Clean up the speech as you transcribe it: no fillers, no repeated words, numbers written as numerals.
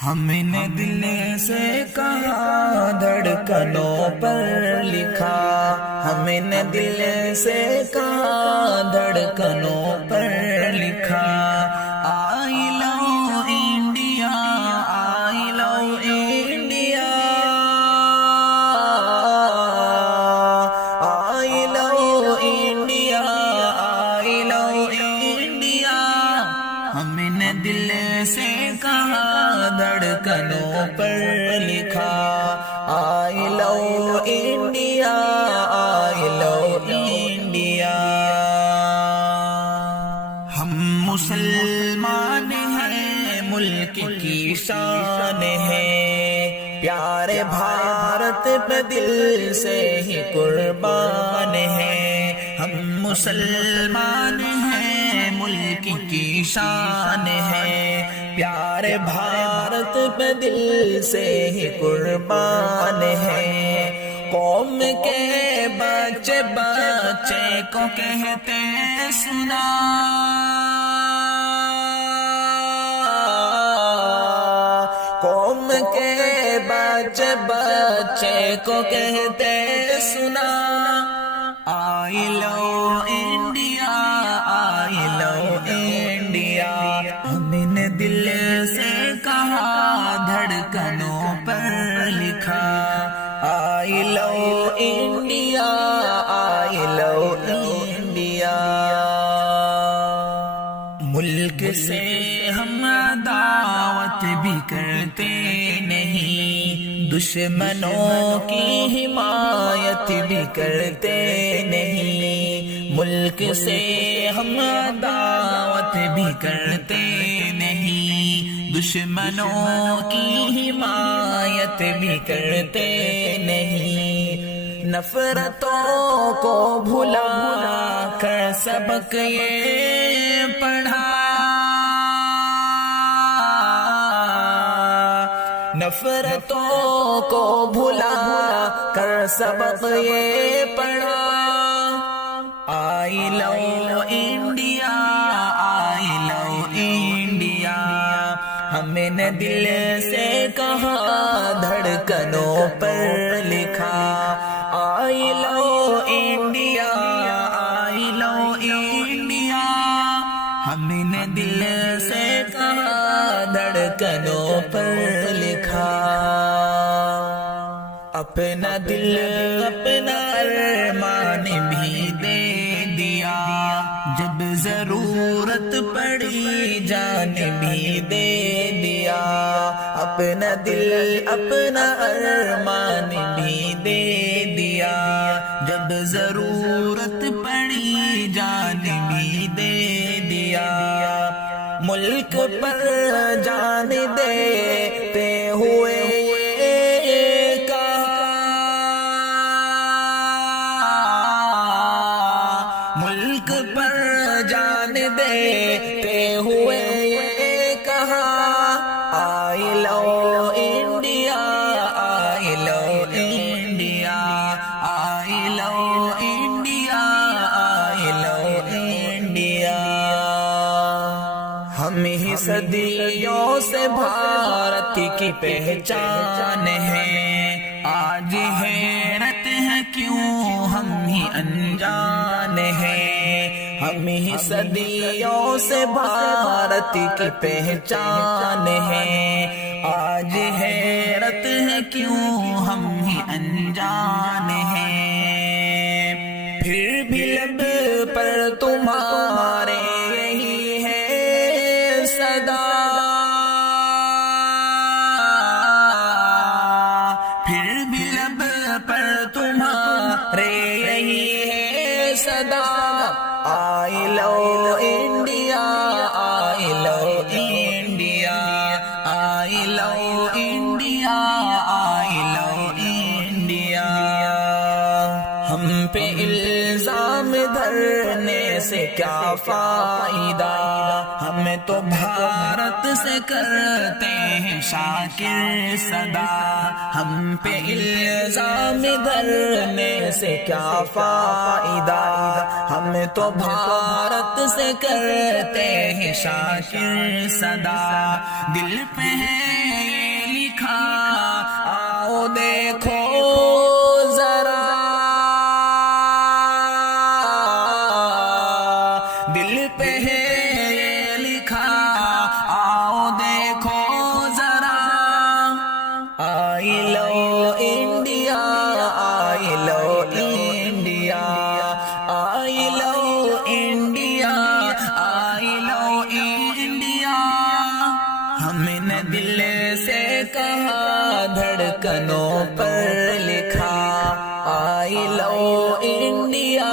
ہم نے دل سے کہا دھڑکنوں پر لکھا، ہم نے دل سے کہا دھڑکنوں پر لکھا، آئی لو انڈیا، آئی لو انڈیا، آئی لو انڈیا، آئی لو انڈیا، ہم نے دل سے کہا دھڑکنوں پر لکھا، آئی لو انڈیا، آئی لو انڈیا۔ ہم مسلمان ہیں، ملک کی شان ہے، پیارے بھارت پہ دل سے ہی قربان ہے۔ ہم مسلمان ہیں، ملک کی شان ہے، پیارے بھارت پہ دل سے ہی قربان ہے۔ قوم کے بچے بچے کو کہتے سنا، قوم کے بچے بچے کو کہتے سنا، آئی لو انڈیا، آئی لو انڈیا، ہم نے دل سے کہا دھڑکنوں پر لکھا، آئی لو انڈیا، آئی لو انڈیا۔ ملک سے ہم دعوت بھی کرتے نہیں، دشمنوں کی حمایت بھی کرتے نہیں، ملک سے ہم دعوت بھی کرتے نہیں، دشمنوں کی حمایت بھی کرتے نہیں، نفرتوں کو بھلا کر سبق یہ پڑھا، نفرتوں کو بھلا کر سبق یہ پڑھا، آئی لو انڈیا، آئی لو انڈیا، ہم نے دل سے کہا دھڑکنوں پر لکھا، آئی لو انڈیا، آئی لو انڈیا، ہم نے دل سے کہا دھڑکنوں پر لکھا، اپنا دل اپنا ارمان بھی دے دیا، جب ضرورت پڑی جان بھی دے دیا، اپنا دل اپنا ارمان بھی دے دیا، جب ضرورت پڑی جان بھی دے دیا، ملک پر جان دیتے ہوئے ملک پر جان دیتے ہوئے یہ کہا، آئی لو انڈیا، آئی لو انڈیا، آئی لو انڈیا، آئی لو انڈیا۔ ہم ہی صدیوں سے بھارت کی پہچان ہے، آج حیرت ہے کیوں ہم ہی انجان ہیں، ہم ہی صدیوں سے بھارت کی پہچان ہے، آج حیرت ہے کیوں ہم ہی انجان ہیں، پھر بھی لب پر تمہارے یہی ہے صدا، پھر بھی لب پر تمہارے یہی ہے صدا، آئی لو انڈیا، آئی لو انڈیا، آئی لو انڈیا، آئی لو انڈیا۔ ہم پہ الزام دھرنے سے کیا فائدہ، ہم تو بھارت سے کرتے ہیں شاکر صدا، ہم پہ الزام دھرنے سے کیا فائدہ، ہم تو بھارت سے کرتے ہیں شاکر صدا، دل پہ ہے یہ لکھا آؤ دیکھو ذرا، دل پہ ہے یہ لکھا آؤ دیکھو ذرا، آئی لو انڈیا، آئی لو انڈیا، آئی لو انڈیا، آئی لو انڈیا، ہم نے دل سے کہا دھڑکنوں پر لکھا، آئی لو انڈیا،